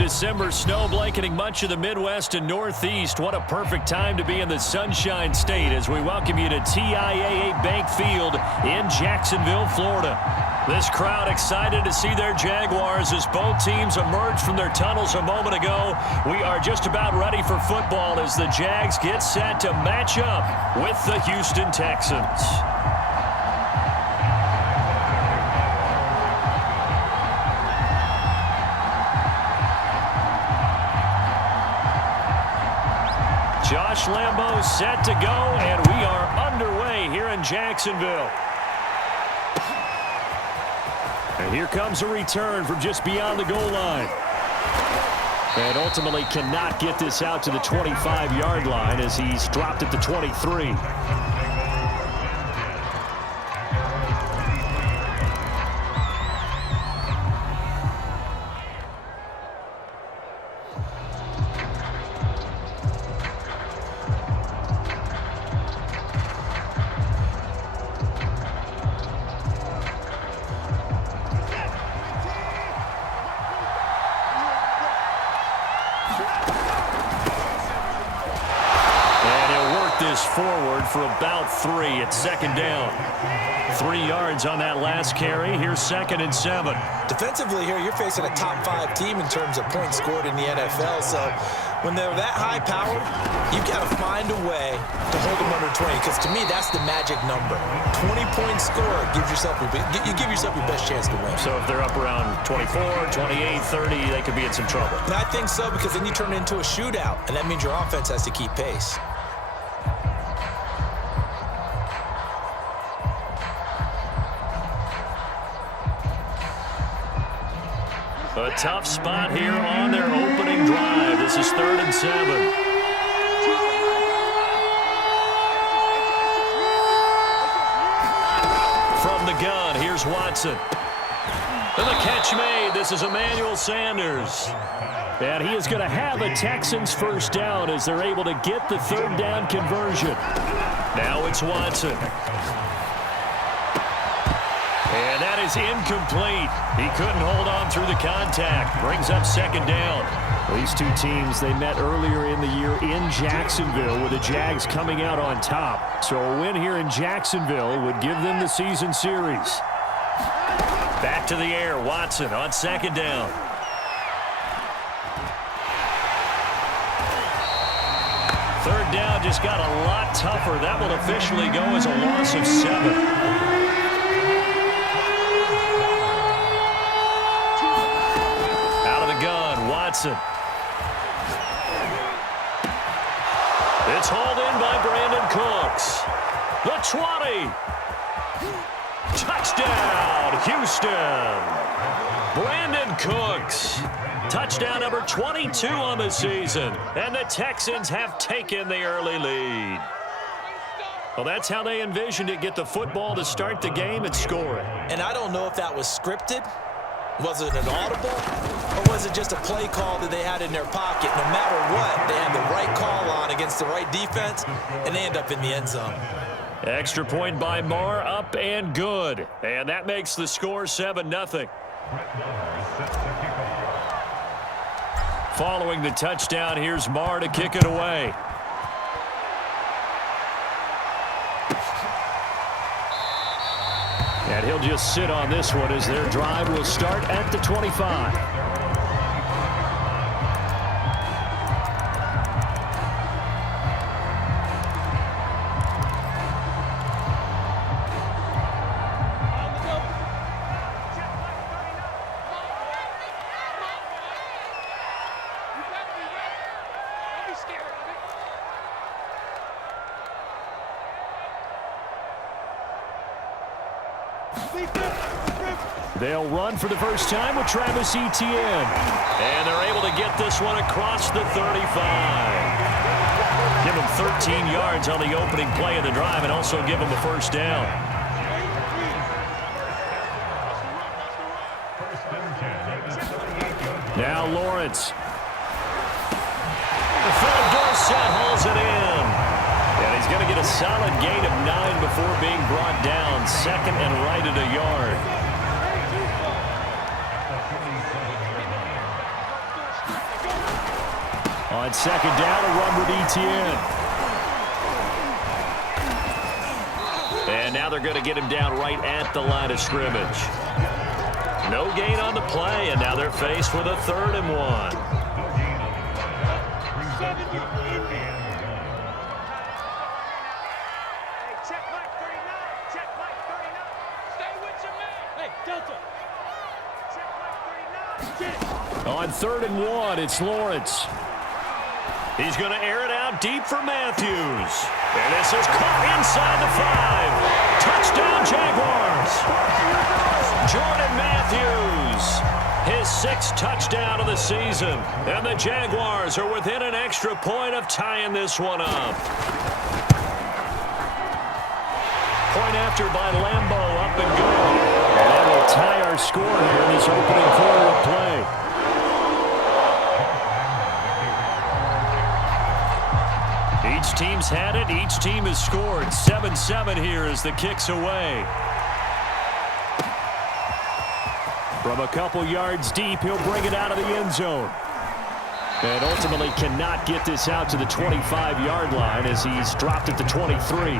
December snow blanketing much of the Midwest and Northeast. What a perfect time to be in the Sunshine State as we welcome you to TIAA Bank Field in Jacksonville, Florida. This crowd excited to see their Jaguars as both teams emerged from their tunnels a moment ago. We are just about ready for football as the Jags get set to match up with the Houston Texans. Josh Lambo set to go, and we are underway here in Jacksonville. And here comes a return from just beyond the goal line. And ultimately cannot get this out to the 25-yard line as he's dropped at the 23. Forward for about 3 at second down. 3 yards on that last carry. Here's 2nd and 7. Defensively here, you're facing a top 5 team in terms of points scored in the NFL. So when they're that high powered, you've got to find a way to hold them under 20. Because to me, that's the magic number. 20-point score gives yourself your best chance to win. So if they're up around 24, 28, 30, they could be in some trouble. And I think so, because then you turn it into a shootout, and that means your offense has to keep pace. A tough spot here on their opening drive. This is 3rd and 7. From the gun, here's Watson. And the catch made. This is Emmanuel Sanders. And he is going to have a Texans first down as they're able to get the 3rd down conversion. Now it's Watson. And that is incomplete. He couldn't hold on through the contact. Brings up 2nd down. These two teams, they met earlier in the year in Jacksonville with the Jags coming out on top. So a win here in Jacksonville would give them the season series. Back to the air. Watson on 2nd down. Third down just got a lot tougher. That will officially go as a loss of 7. Watson. It's hauled in by Brandon Cooks. The 20. Touchdown, Houston. Brandon Cooks. Touchdown number 22 on the season. And the Texans have taken the early lead. Well, that's how they envisioned it. Get the football to start the game and score it. And I don't know if that was scripted. Was it an audible, or was it just a play call that they had in their pocket? No matter what, they had the right call on against the right defense, and they end up in the end zone. Extra point by Marr, up and good. And that makes the score 7-0. Following the touchdown, here's Marr to kick it away. And he'll just sit on this one as their drive will start at the 25. They'll run for the first time with Travis Etienne. And they're able to get this one across the 35. Give him 13 yards on the opening play of the drive and also give him the first down. Now Lawrence. Philip Dorsett hauls it in. And he's going to get a solid gain of 9 before being brought down. 2nd and right at a yard. On second down, a run with Etienne. And now they're going to get him down right at the line of scrimmage. No gain on the play, and now they're faced with a 3rd and 1. On 3rd and 1, it's Lawrence. He's going to air it out deep for Matthews. And this is caught inside the 5. Touchdown, Jaguars. Jordan Matthews, his 6th touchdown of the season. And the Jaguars are within an extra point of tying this one up. Point after by Lambeau, up and good. And that will tie our score here in this opening quarter of play. Each team's had it. Each team has scored. 7-7 here as the kick's away. From a couple yards deep, he'll bring it out of the end zone. And ultimately cannot get this out to the 25-yard line as he's dropped at the 23.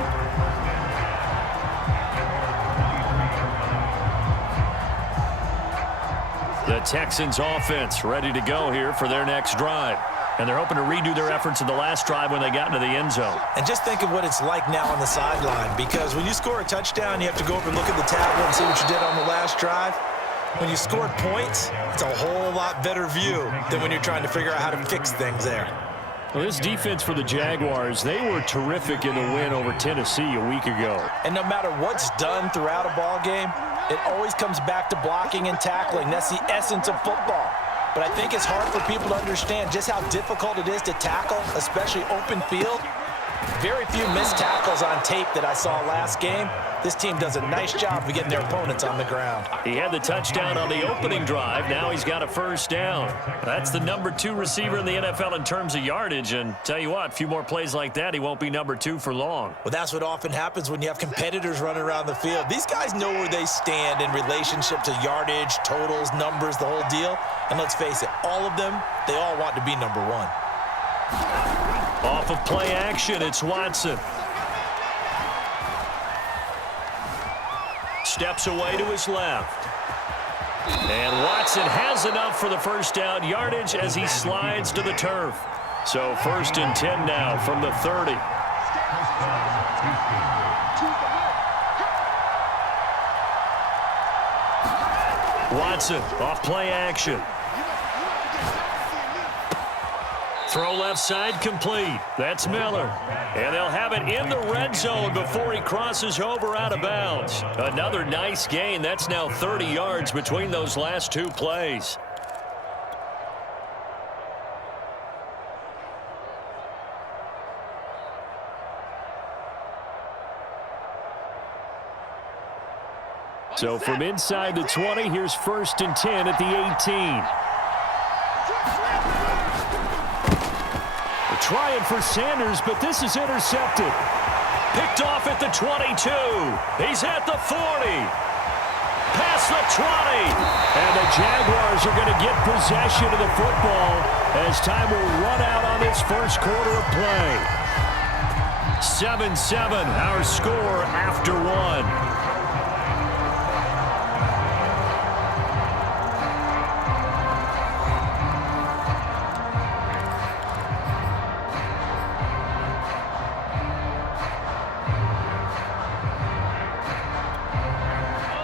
The Texans offense ready to go here for their next drive. And they're hoping to redo their efforts in the last drive when they got into the end zone. And just think of what it's like now on the sideline, because when you score a touchdown, you have to go over and look at the tablet and see what you did on the last drive. When you scored points, it's a whole lot better view than when you're trying to figure out how to fix things there. Well, this defense for the Jaguars, they were terrific in the win over Tennessee a week ago. And no matter what's done throughout a ball game, it always comes back to blocking and tackling. That's the essence of football. But I think it's hard for people to understand just how difficult it is to tackle, especially open field. Very few missed tackles on tape that I saw last game. This team does a nice job of getting their opponents on the ground. He had the touchdown on the opening drive. Now he's got a 1st down. That's the number 2 receiver in the NFL in terms of yardage. And tell you what, a few more plays like that, he won't be number 2 for long. Well, that's what often happens when you have competitors running around the field. These guys know where they stand in relationship to yardage, totals, numbers, the whole deal. And let's face it, all of them, they all want to be number 1. Off of play action, it's Watson. Steps away to his left. And Watson has enough for the 1st down yardage as he slides to the turf. So 1st and 10 now from the 30. Watson off play action. Throw left side complete. That's Miller. And they'll have it in the red zone before he crosses over out of bounds. Another nice gain. That's now 30 yards between those last 2 plays. So from inside the 20, here's 1st and 10 at the 18. Trying for Sanders, but this is intercepted. Picked off at the 22. He's at the 40. Past the 20. And the Jaguars are going to get possession of the football as time will run out on this 1st quarter of play. 7-7, our score after 1.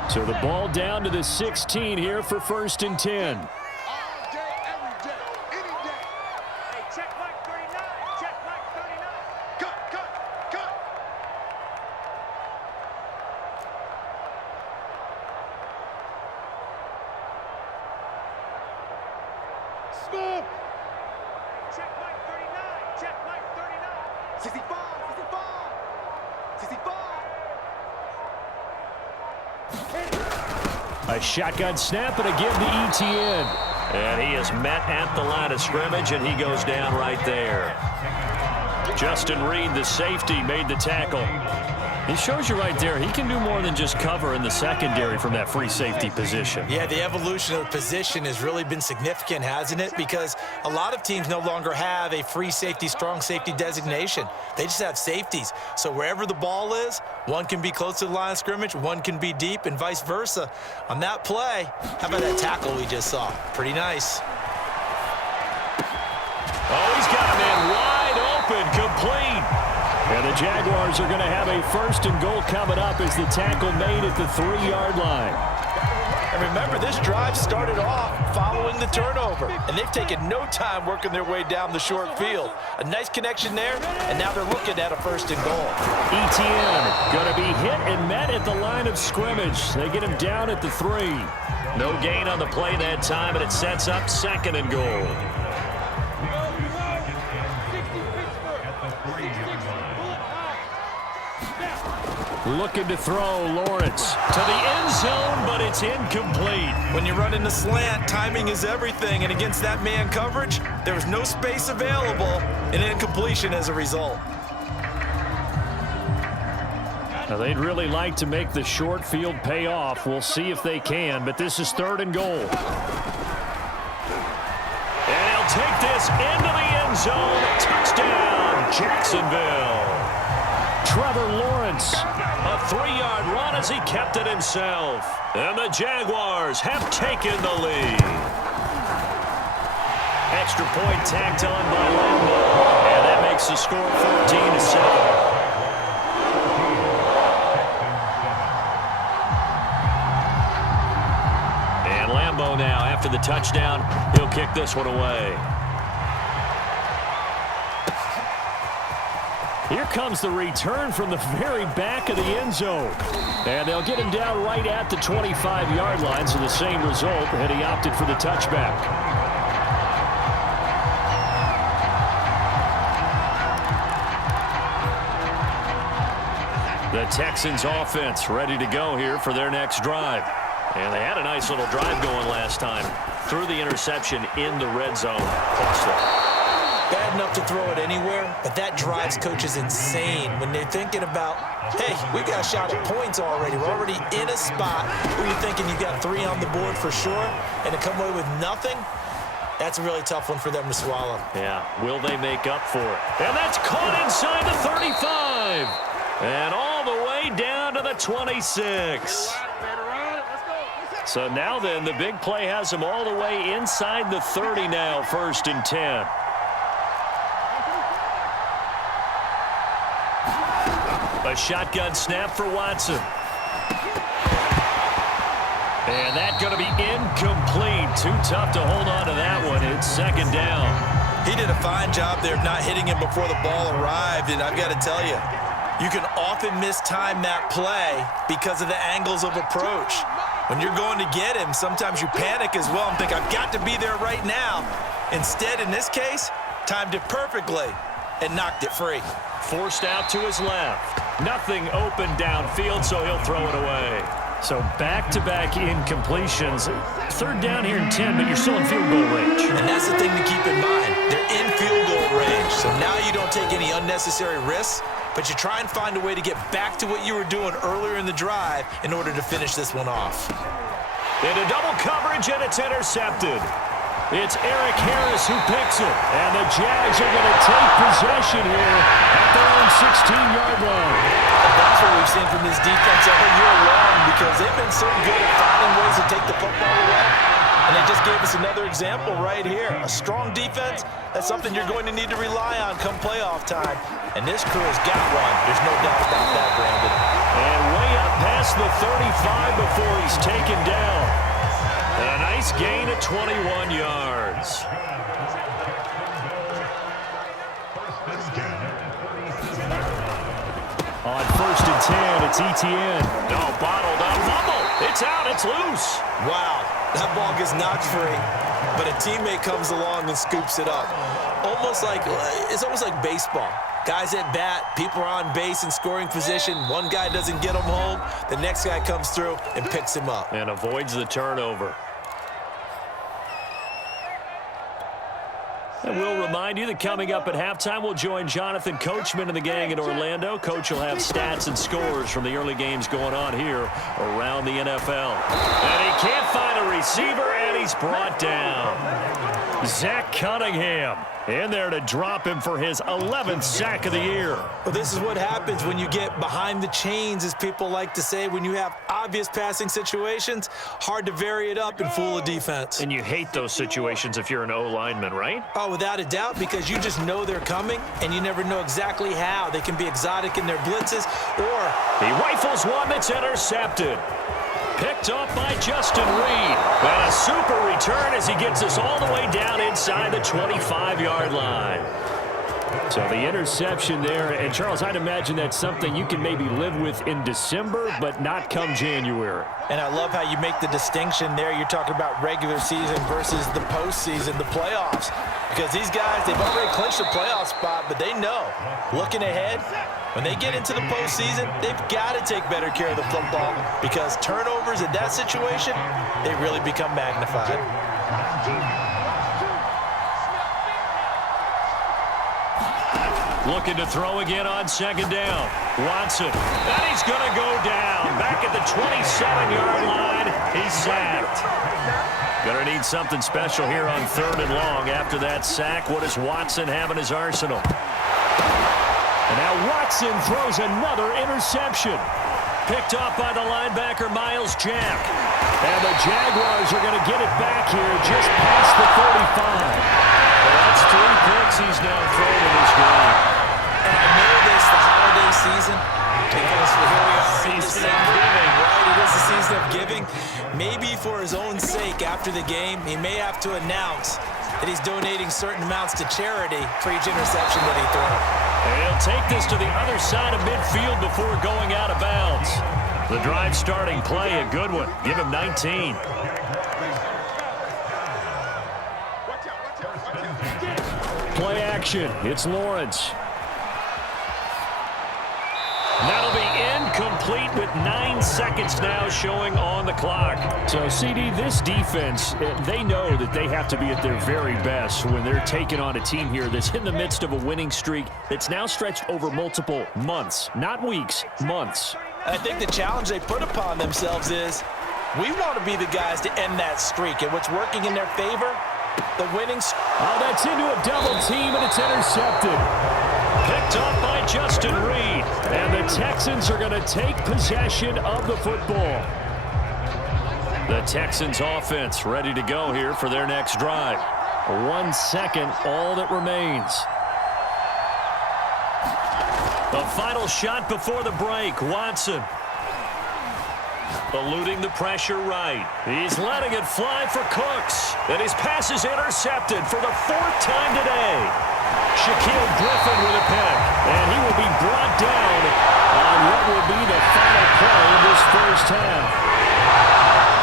So the ball down to the 16 here for 1st and 10. All day, every day, any day. Hey, check Mike 39. Check Mike 39. Cut. Smooth. Check Mike 39. Check Mike 39. 65. 65. A shotgun snap and again to Etienne. And he is met at the line of scrimmage, and he goes down right there. Justin Reed, the safety, made the tackle. He shows you right there, he can do more than just cover in the secondary from that free safety position. Yeah, the evolution of the position has really been significant, hasn't it? Because A lot of teams no longer have a free safety, strong safety designation. They just have safeties. So wherever the ball is, one can be close to the line of scrimmage, one can be deep, and vice versa. On that play, how about that tackle we just saw? Pretty nice. Oh, he's got him in wide open, complete. And the Jaguars are going to have a 1st and goal coming up as the tackle made at the 3-yard line. And remember, this drive started off following the turnover, and they've taken no time working their way down the short field. A nice connection there, and now they're looking at a 1st and goal. ETN going to be hit and met at the line of scrimmage. They get him down at the 3. No gain on the play that time, and it sets up 2nd and goal. Looking to throw, Lawrence to the end zone, but it's incomplete. When you run in the slant, timing is everything, and against that man coverage, there was no space available, and incompletion as a result. Now, they'd really like to make the short field pay off. We'll see if they can, but this is 3rd and goal. And he'll take this into the end zone. Touchdown, Jacksonville. Trevor Lawrence, a 3-yard run as he kept it himself. And the Jaguars have taken the lead. Extra point tacked on by Lambo. And that makes the score 14-7. And Lambo now, after the touchdown, he'll kick this one away. Here comes the return from the very back of the end zone. And they'll get him down right at the 25-yard line, so the same result, and he opted for the touchback. The Texans offense ready to go here for their next drive. And they had a nice little drive going last time. Threw the interception in the red zone. Cost them. Bad enough to throw it anywhere, but that drives coaches insane when they're thinking about, hey, we got a shot at points already. We're already in a spot where you're thinking you got 3 on the board for sure, and to come away with nothing, that's a really tough one for them to swallow. Yeah, will they make up for it? And that's caught inside the 35. And all the way down to the 26. So now then, the big play has them all the way inside the 30 now, 1st and 10. A shotgun snap for Watson. And that's going to be incomplete. Too tough to hold on to that one. It's 2nd down. He did a fine job there of not hitting him before the ball arrived, and I've got to tell you, you can often mistime that play because of the angles of approach. When you're going to get him, sometimes you panic as well and think, I've got to be there right now. Instead, in this case, timed it perfectly and knocked it free. Forced out to his left. Nothing open downfield, so he'll throw it away. So back-to-back incompletions. 3rd down here and 10, but you're still in field goal range. And that's the thing to keep in mind. They're in field goal range, so now you don't take any unnecessary risks, but you try and find a way to get back to what you were doing earlier in the drive in order to finish this one off. Into double coverage, and it's intercepted. It's Eric Harris who picks it, and the Jags are going to take possession here at their own 16-yard line. That's what we've seen from this defense all year long because they've been so good at finding ways to take the football away, and they just gave us another example right here. A strong defense, that's something you're going to need to rely on come playoff time, and this crew has got one. There's no doubt about that, Brandon. And way up past the 35 before he's taken down. A nice gain of 21 yards. On 1st and 10, it's ETN. No, bottled up. Fumble. It's out. It's loose. Wow, that ball gets knocked free, but a teammate comes along and scoops it up. It's almost like baseball. Guys at bat, people are on base in scoring position. One guy doesn't get him home. The next guy comes through and picks him up. And avoids the turnover. And we'll remind you that coming up at halftime, we'll join Jonathan Coachman and the gang in Orlando. Coach will have stats and scores from the early games going on here around the NFL. And he can't find a receiver, and he's brought down. Zach Cunningham in there to drop him for his 11th sack of the year. Well, this is what happens when you get behind the chains, as people like to say. When you have obvious passing situations, hard to vary it up and fool a defense. And you hate those situations if you're an O-lineman, right? Oh, without a doubt, because you just know they're coming, and you never know exactly how. They can be exotic in their blitzes, or... He rifles one that's intercepted. Picked up by Justin Reed. And a super return as he gets us all the way down inside the 25-yard line. So the interception there. And, Charles, I'd imagine that's something you can maybe live with in December, but not come January. And I love how you make the distinction there. You're talking about regular season versus the postseason, the playoffs. Because these guys, they've already clinched a playoff spot, but they know, looking ahead, when they get into the postseason, they've got to take better care of the football because turnovers in that situation, they really become magnified. Looking to throw again on second down. Watson. And he's going to go down. Back at the 27-yard line. He's sacked. Going to need something special here on 3rd and long after that sack. What does Watson have in his arsenal? And now Watson throws another interception. Picked off by the linebacker, Miles Jack. And the Jaguars are going to get it back here just past the 35. Well, that's 3 picks he's now thrown in this game. And I know this, the holiday season, because here we are in December, right? It is the season of giving. Maybe for his own sake, after the game, he may have to announce that he's donating certain amounts to charity for each interception that he throws. And he'll take this to the other side of midfield before going out of bounds. The drive starting play, a good one. Give him 19. Play action. It's Lawrence. That'll be incomplete with 9 seconds now showing on the clock. So, CD, this defense, they know that they have to be at their very best when they're taking on a team here that's in the midst of a winning streak that's now stretched over multiple months, not weeks, months. I think the challenge they put upon themselves is we want to be the guys to end that streak. And what's working in their favor, the winning streak. Oh, that's into a double team, and it's intercepted. Picked up by Justin Reed. And the Texans are going to take possession of the football. The Texans offense ready to go here for their next drive. 1 second, all that remains. The final shot before the break, Watson. Eluding the pressure right. He's letting it fly for Cooks. And his pass is intercepted for the 4th time today. Shaquille Griffin with a pick. And he will be brought down on what will be the final play of this first half.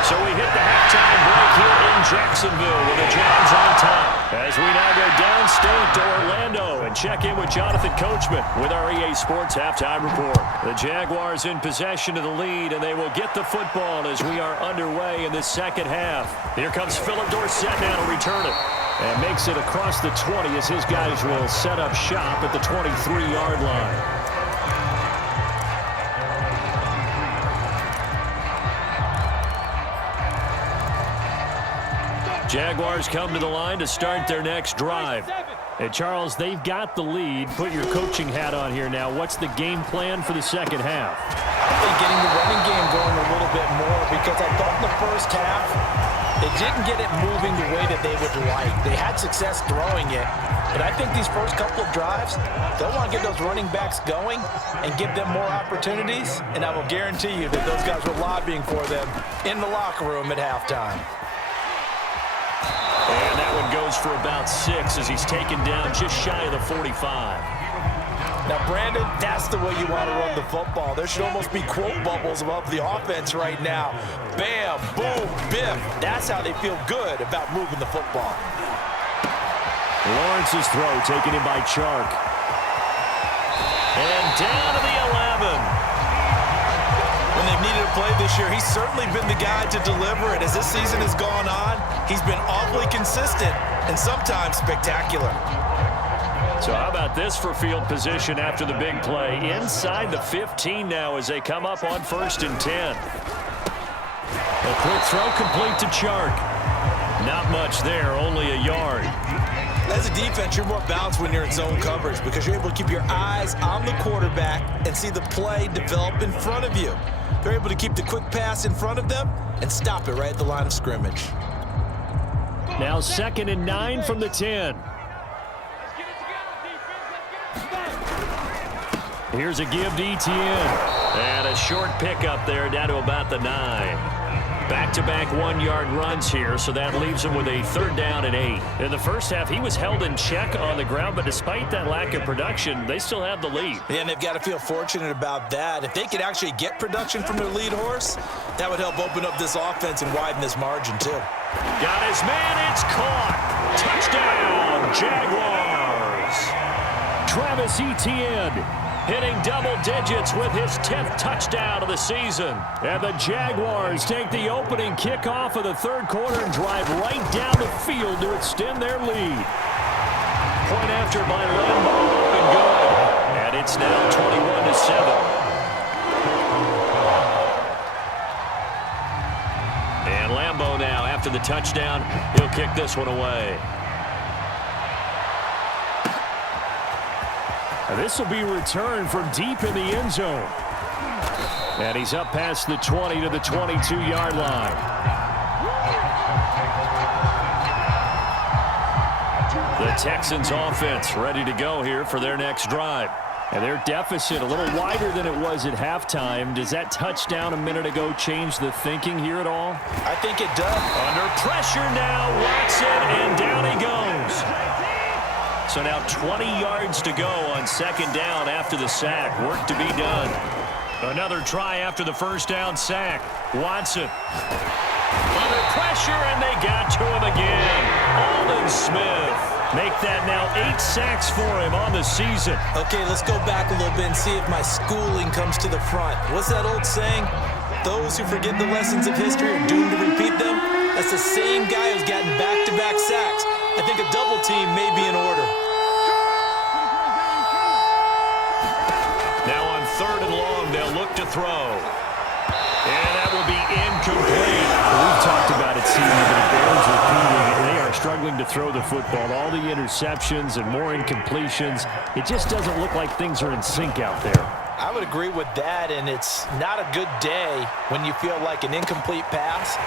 So we hit the halftime break here in Jacksonville with the Jags on top. As we now go downstate to Orlando and check in with Jonathan Coachman with our EA Sports Halftime Report. The Jaguars in possession of the lead, and they will get the football as we are underway in the second half. Here comes Phillip Dorsett now to return it. And makes it across the 20 as his guys will set up shop at the 23-yard line. Jaguars come to the line to start their next drive. And Charles, they've got the lead. Put your coaching hat on here now. What's the game plan for the second half? I think getting the running game going a little bit more because I thought in the first half they didn't get it moving the way that they would like. They had success throwing it, but I think these first couple of drives, they'll want to get those running backs going and give them more opportunities, and I will guarantee you that those guys were lobbying for them in the locker room at halftime. And that one goes for about 6 as he's taken down just shy of the 45. Now, Brandon, that's the way you want to run the football. There should almost be quote bubbles above the offense right now. Bam, boom, biff. That's how they feel good about moving the football. Lawrence's throw taken in by Chark. And down to the 11. When they've needed a play this year, he's certainly been the guy to deliver it. As this season has gone on, he's been awfully consistent and sometimes spectacular. So how about this for field position after the big play? Inside the 15 now as they come up on 1st and 10. A quick throw complete to Chark. Not much there, only a yard. As a defense, you're more balanced when you're in zone coverage because you're able to keep your eyes on the quarterback and see the play develop in front of you. They're able to keep the quick pass in front of them and stop it right at the line of scrimmage. Now 2nd and 9 from the 10. Here's a give to Etienne. And a short pickup there down to about the 9. Back-to-back 1-yard runs here, so that leaves him with a 3rd down and 8. In the first half, he was held in check on the ground, but despite that lack of production, they still have the lead. Yeah, and they've got to feel fortunate about that. If they could actually get production from their lead horse, that would help open up this offense and widen this margin, too. Got his man, it's caught. Touchdown, Jaguars. Travis Etienne hitting double digits with his 10th touchdown of the season. And the Jaguars take the opening kickoff of the 3rd quarter and drive right down the field to extend their lead. Point after by Lambo, up and good. And it's now 21-7. And Lambo now, after the touchdown, he'll kick this one away. This will be returned from deep in the end zone. And he's up past the 20 to the 22-yard line. The Texans offense ready to go here for their next drive. And their deficit a little wider than it was at halftime. Does that touchdown a minute ago change the thinking here at all? I think it does. Under pressure now, Watson, and down he goes. So now 20 yards to go on 2nd down after the sack. Work to be done. Another try after the 1st down sack. Watson under pressure, and they got to him again. Aldon Smith make that now 8 sacks for him on the season. Okay, let's go back a little bit and see if my schooling comes to the front. What's that old saying? Those who forget the lessons of history are doomed to repeat them. That's the same guy who's gotten back-to-back sacks. I think a double team may be in order. Now on 3rd and long, they'll look to throw. And that will be incomplete. We've talked about it, Steve, but it bears repeating. They are struggling to throw the football. All the interceptions and more incompletions. It just doesn't look like things are in sync out there. I would agree with that, and it's not a good day when you feel like an incomplete pass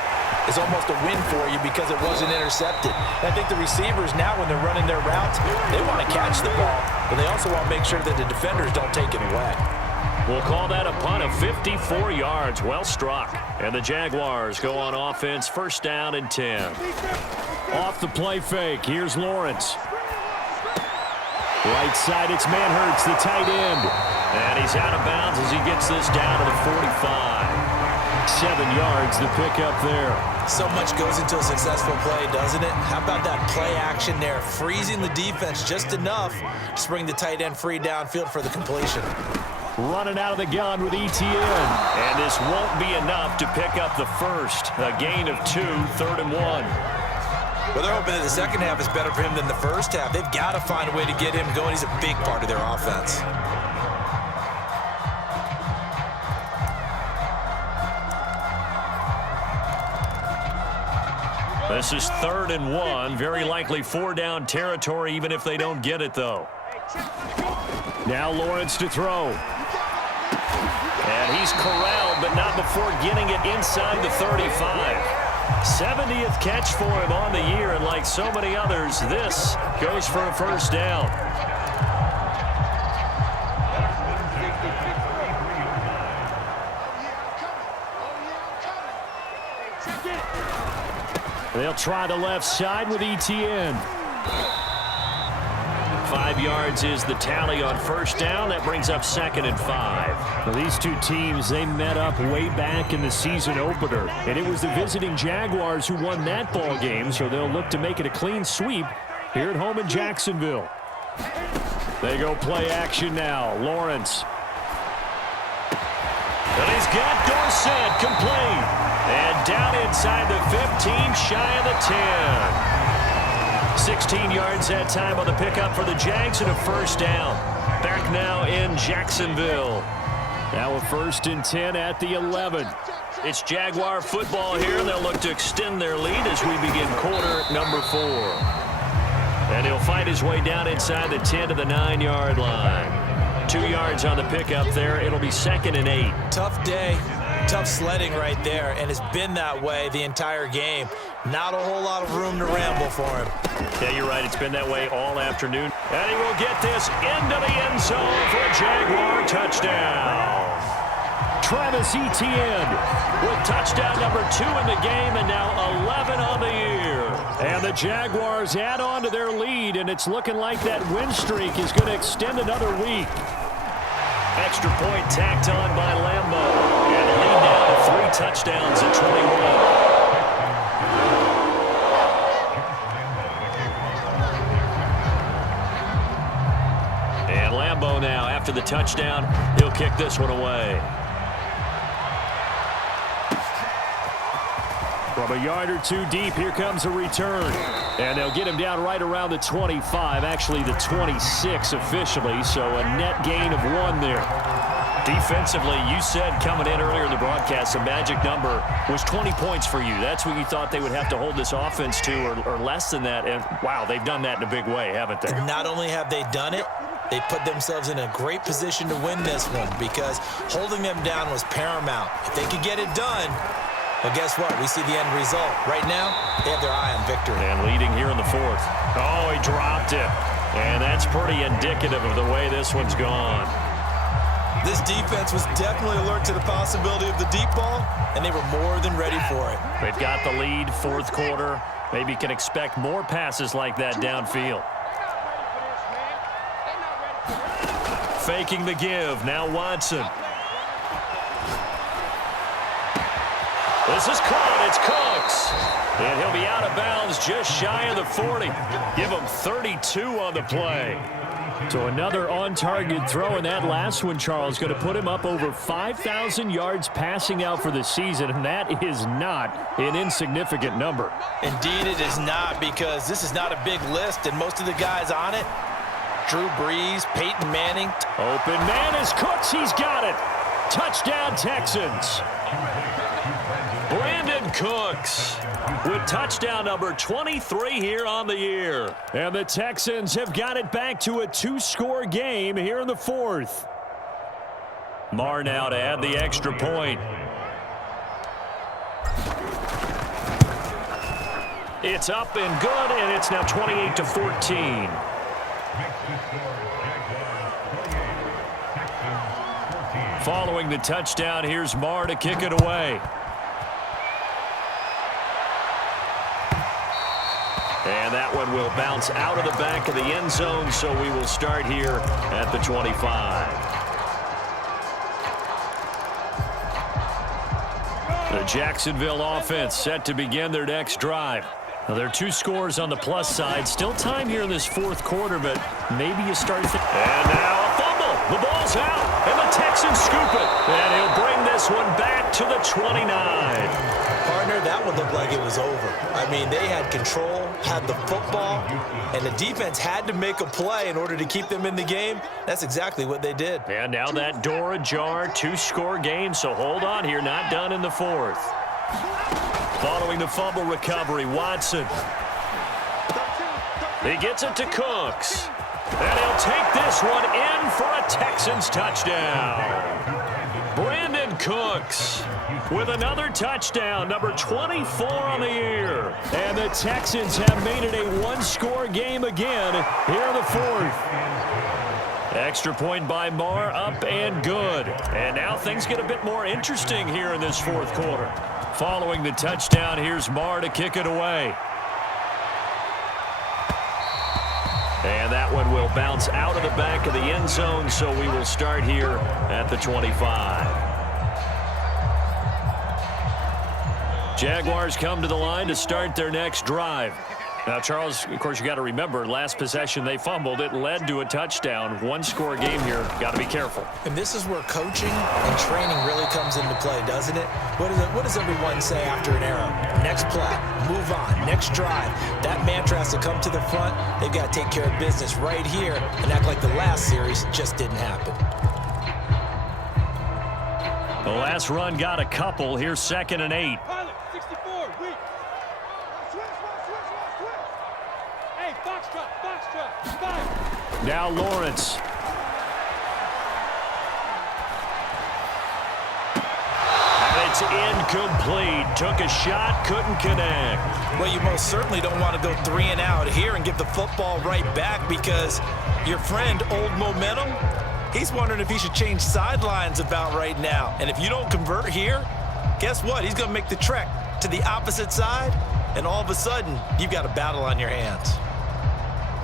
is almost a win for you because it wasn't intercepted. And I think the receivers now, when they're running their routes, they want to catch the ball, but they also want to make sure that the defenders don't take it away. We'll call that a punt of 54 yards. Well struck. And the Jaguars go on offense, 1st down and 10. Off the play fake, here's Lawrence. Right side, it's Manhurts, the tight end. And he's out of bounds as he gets this down to the 45. 7 yards, the pickup there. So much goes into a successful play, doesn't it? How about that play action there, freezing the defense just enough to bring the tight end free downfield for the completion. Running out of the gun with Etienne. And this won't be enough to pick up the first. A gain of 2, 3rd and 1. Well, they're hoping that the second half is better for him than the first half. They've got to find a way to get him going. He's a big part of their offense. This is 3rd and 1. Very likely 4-down territory, even if they don't get it, though. Now Lawrence to throw. And he's corralled, but not before getting it inside the 35. 70th catch for him on the year, and like so many others, this goes for a 1st down. They'll try the left side with Etienne. 5 yards is the tally on 1st down. That brings up 2nd and 5. Well, these two teams, they met up way back in the season opener. And it was the visiting Jaguars who won that ball game, so they'll look to make it a clean sweep here at home in Jacksonville. They go play action now. Lawrence. And he's got Dorsett complete. And down inside the 15, shy of the 10. 16 yards that time on the pickup for the Jags and a 1st down. Back now in Jacksonville. Now a 1st and 10 at the 11. It's Jaguar football here, and they'll look to extend their lead as we begin quarter number 4. And he'll fight his way down inside the 10 to the 9-yard line. 2 yards on the pickup there. It'll be 2nd and 8. Tough day, tough sledding right there, and it's been that way the entire game. Not a whole lot of room to ramble for him. Yeah, you're right. It's been that way all afternoon. And he will get this into the end zone for a Jaguar touchdown. Travis Etienne with touchdown number 2 in the game, and now 11 on the year. And the Jaguars add on to their lead, and it's looking like that win streak is going to extend another week. Extra point tacked on by Lambo. And the lead now to 3 touchdowns at 21. And Lambo now, after the touchdown, he'll kick this one away. From a yard or 2 deep, here comes a return. And they'll get him down right around the 25, actually the 26 officially, so a net gain of 1 there. Defensively, you said coming in earlier in the broadcast, the magic number was 20 points for you. That's what you thought they would have to hold this offense to, or less than that. And, wow, they've done that in a big way, haven't they? Not only have they done it, they put themselves in a great position to win this one because holding them down was paramount. If they could get it done, well, guess what? We see the end result. Right now, they have their eye on victory. And leading here in the 4th. Oh, he dropped it. And that's pretty indicative of the way this one's gone. This defense was definitely alert to the possibility of the deep ball, and they were more than ready for it. They've got the lead, 4th quarter. Maybe can expect more passes like that downfield. Faking the give. Now Watson. This is caught. It's Cooks. And he'll be out of bounds just shy of the 40. Give him 32 on the play. So another on-target throw, and that last one, Charles, going to put him up over 5,000 yards passing out for the season, and that is not an insignificant number. Indeed it is not, because this is not a big list, and most of the guys on it, Drew Brees, Peyton Manning. Open man is Cooks. He's got it. Touchdown, Texans. Brandon Cooks with touchdown number 23 here on the year. And the Texans have got it back to a 2-score game here in the 4th. Marr now to add the extra point. It's up and good, and it's now 28-14. Following the touchdown, here's Marr to kick it away. And that one will bounce out of the back of the end zone, so we will start here at the 25. The Jacksonville offense set to begin their next drive. Now, there are 2 scores on the plus side. Still time here in this 4th quarter, but maybe you start thinking. And now a fumble. The ball's out, and the Texans scoop it. And he'll bring this one back to the 29. Partner, that one looked like it was over. I mean, they had control, had the football, and the defense had to make a play in order to keep them in the game. That's exactly what they did. And now that door ajar, 2-score game, so hold on here, not done in the 4th. Following the fumble recovery, Watson. He gets it to Cooks. And he'll take this one in for a Texans touchdown. Brandon Cooks with another touchdown, number 24 on the year. And the Texans have made it a 1-score game again here in the 4th. Extra point by Marr, up and good. And now things get a bit more interesting here in this 4th quarter. Following the touchdown, here's Marr to kick it away. And that one will bounce out of the back of the end zone, so we will start here at the 25. Jaguars come to the line to start their next drive. Now, Charles, of course, you got to remember, last possession they fumbled. It led to a touchdown. 1-score game here. Got to be careful. And this is where coaching and training really comes into play, doesn't it? What does everyone say after an error? Next play, move on, next drive. That mantra has to come to the front. They've got to take care of business right here and act like the last series just didn't happen. The last run got a couple. Here's 2nd and 8. Pilot, 64, weak. Switch. Hey, foxtrot, 5. Now Lawrence. And it's incomplete. Took a shot, couldn't connect. Well, you most certainly don't want to go 3 and out here and give the football right back, because your friend, Old Momentum, he's wondering if he should change sidelines about right now. And if you don't convert here, guess what? He's going to make the trek to the opposite side, and all of a sudden, you've got a battle on your hands.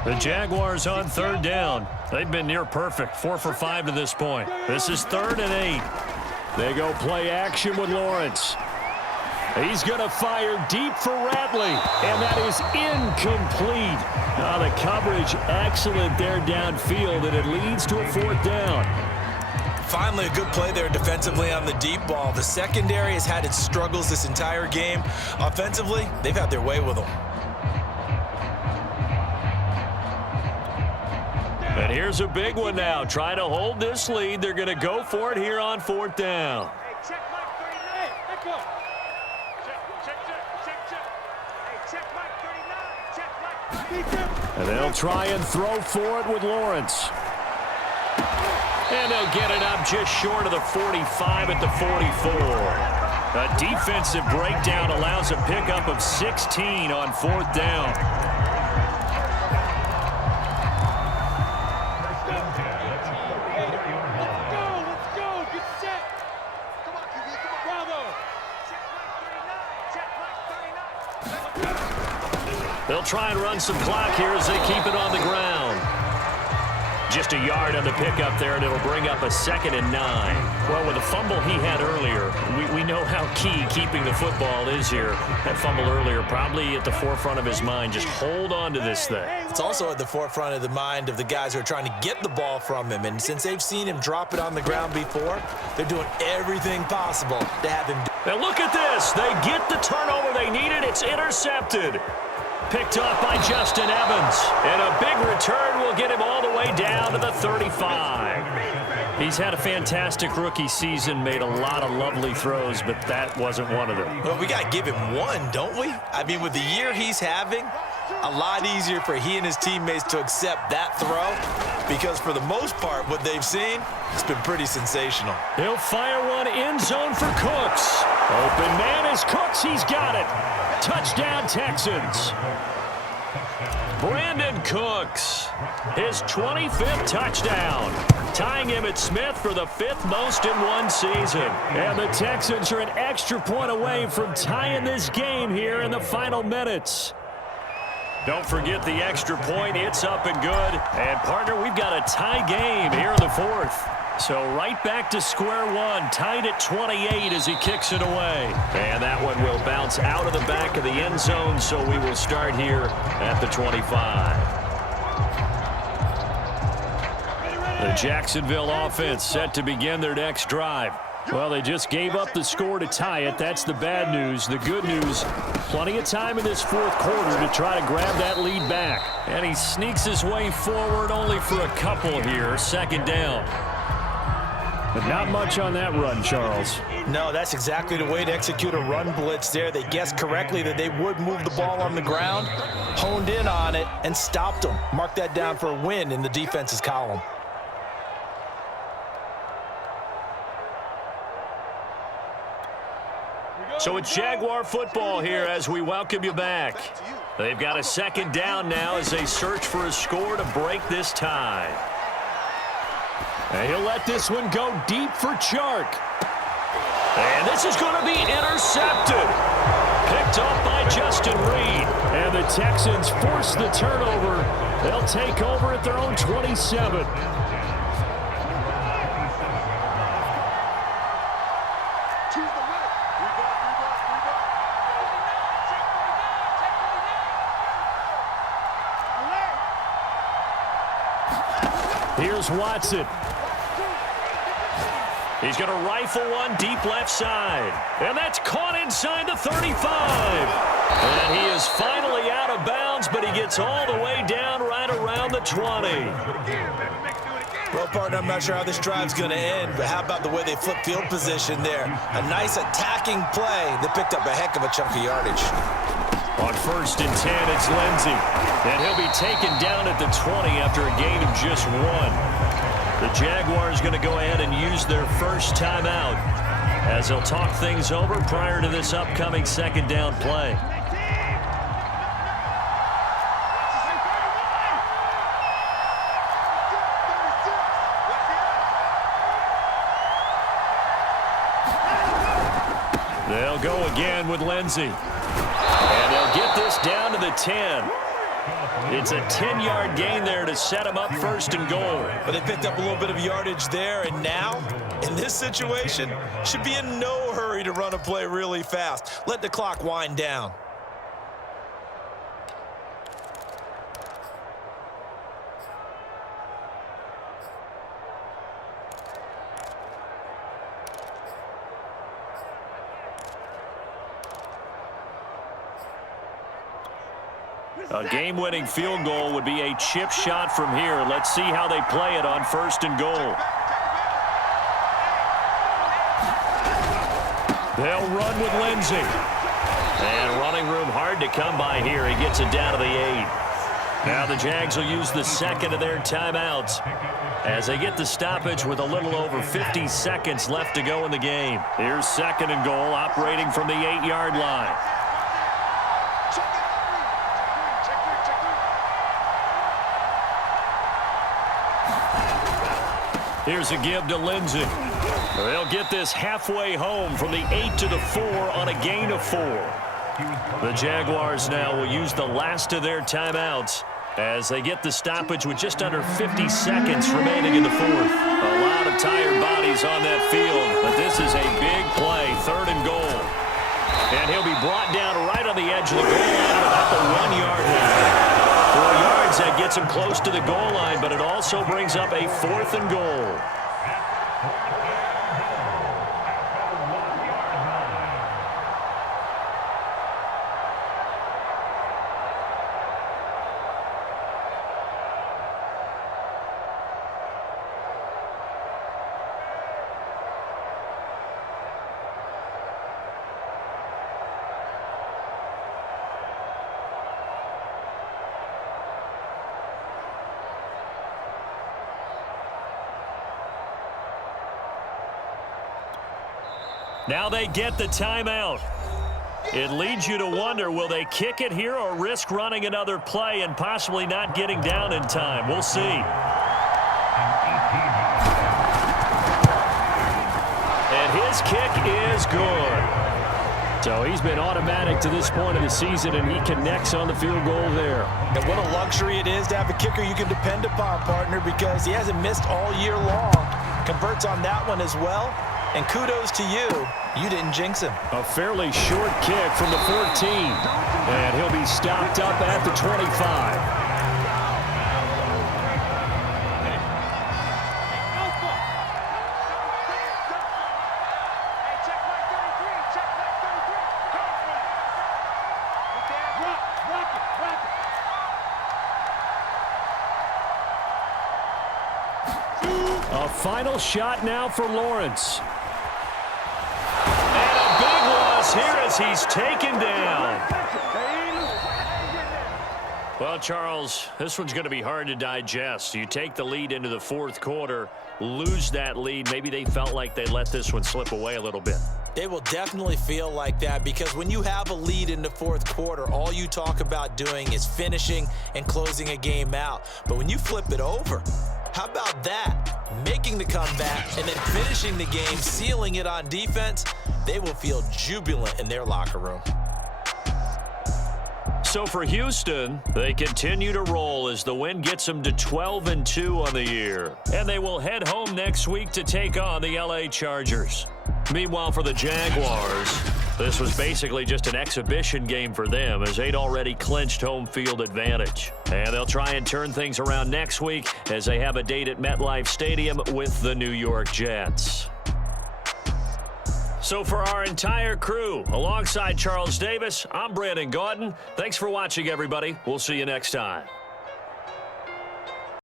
The Jaguars on 3rd down. They've been near perfect, 4 for 5 to this point. This is 3rd and 8. They go play action with Lawrence. He's going to fire deep for Ratley, and that is incomplete. The coverage excellent there downfield, and it leads to a 4th down. Finally, a good play there defensively on the deep ball. The secondary has had its struggles this entire game. Offensively, they've had their way with them. And here's a big one now. Trying to hold this lead. They're going to go for it here on 4th down. Hey, check Mike 39. Echo. Check. Hey, check Mike 39. Check Mike. And they'll try and throw for it with Lawrence. And they'll get it up just short of the 45 at the 44. A defensive breakdown allows a pickup of 16 on 4th down. They'll try and run some clock here as they keep it on the ground. Just a yard on the pickup there, and it'll bring up a 2nd and 9. Well, with the fumble he had earlier, we know how key keeping the football is here. That fumble earlier probably at the forefront of his mind. Just hold on to this thing. It's also at the forefront of the mind of the guys who are trying to get the ball from him. And since they've seen him drop it on the ground before, they're doing everything possible to have him do. Now look at this. They get the turnover they needed. It's intercepted. Picked off by Justin Evans. And a big return will get him all the way down to the 35. He's had a fantastic rookie season, made a lot of lovely throws, but that wasn't one of them. Well, we got to give him one, don't we? I mean, with the year he's having, a lot easier for he and his teammates to accept that throw, because for the most part, what they've seen, it's been pretty sensational. He'll fire one end zone for Cooks. Open man is Cooks. He's got it. Touchdown, Texans. Brandon Cooks, his 25th touchdown, tying him at Smith for the 5th most in one season. And the Texans are an extra point away from tying this game here in the final minutes. Don't forget the extra point. It's up and good. And, partner, we've got a tie game here in the 4th. So right back to square one, tied at 28 as he kicks it away. And that one will bounce out of the back of the end zone, so we will start here at the 25. The Jacksonville offense set to begin their next drive. Well, they just gave up the score to tie it. That's the bad news. The good news, plenty of time in this 4th quarter to try to grab that lead back. And he sneaks his way forward only for a couple here. 2nd down. But not much on that run, Charles. No, that's exactly the way to execute a run blitz there. They guessed correctly that they would move the ball on the ground, honed in on it, and stopped them. Mark that down for a win in the defense's column. So it's Jaguar football here as we welcome you back. They've got a 2nd down now as they search for a score to break this tie. And he'll let this one go deep for Chark. And this is going to be intercepted. Picked off by Justin Reed. And the Texans force the turnover. They'll take over at their own 27. Here's Watson. He's going to rifle one deep left side. And that's caught inside the 35. And he is finally out of bounds, but he gets all the way down right around the 20. Well, partner, I'm not sure how this drive's going to end, but how about the way they flip field position there? A nice attacking play that picked up a heck of a chunk of yardage. On 1st and 10, it's Lindsey. And he'll be taken down at the 20 after a gain of just 1. The Jaguars going to go ahead and use their first timeout as they'll talk things over prior to this upcoming 2nd down play. They'll go again with Lindsey. And they'll get this down to the 10. It's a 10-yard gain there to set them up 1st and goal. But they picked up a little bit of yardage there, and now, in this situation, should be in no hurry to run a play really fast. Let the clock wind down. A game-winning field goal would be a chip shot from here. Let's see how they play it on 1st and goal. They'll run with Lindsey. And running room hard to come by here. He gets it down to the 8. Now the Jags will use the 2nd of their timeouts as they get the stoppage with a little over 50 seconds left to go in the game. Here's 2nd and goal, operating from the 8-yard line. Here's a give to Lindsey. They'll get this halfway home from the 8 to the 4 on a gain of 4. The Jaguars now will use the last of their timeouts as they get the stoppage with just under 50 seconds remaining in the 4th. A lot of tired bodies on that field, but this is a big play, 3rd and goal. And he'll be brought down right on the edge of the goal line at about the 1-yard line. 4 yards, that gets him close to the goal line, but it also brings up a 4th and goal. Now they get the timeout. It leads you to wonder, will they kick it here or risk running another play and possibly not getting down in time? We'll see. And his kick is good. So he's been automatic to this point of the season, and he connects on the field goal there. And what a luxury it is to have a kicker you can depend upon, partner, because he hasn't missed all year long. Converts on that one as well. And kudos to you. You didn't jinx him. A fairly short kick from the 14. And he'll be stopped up at the 25. A final shot now for Lawrence. Here as he's taken down. Well, Charles, this one's going to be hard to digest. You take the lead into the 4th quarter, lose that lead. Maybe they felt like they let this one slip away a little bit. They will definitely feel like that because when you have a lead in the 4th quarter, all you talk about doing is finishing and closing a game out. But when you flip it over, how about that? Making the comeback and then finishing the game, sealing it on defense, they will feel jubilant in their locker room. So for Houston, they continue to roll as the win gets them to 12-2 on the year. And they will head home next week to take on the LA Chargers. Meanwhile, for the Jaguars, this was basically just an exhibition game for them as they'd already clinched home field advantage. And they'll try and turn things around next week as they have a date at MetLife Stadium with the New York Jets. So for our entire crew, alongside Charles Davis, I'm Brandon Gaudin. Thanks for watching, everybody. We'll see you next time.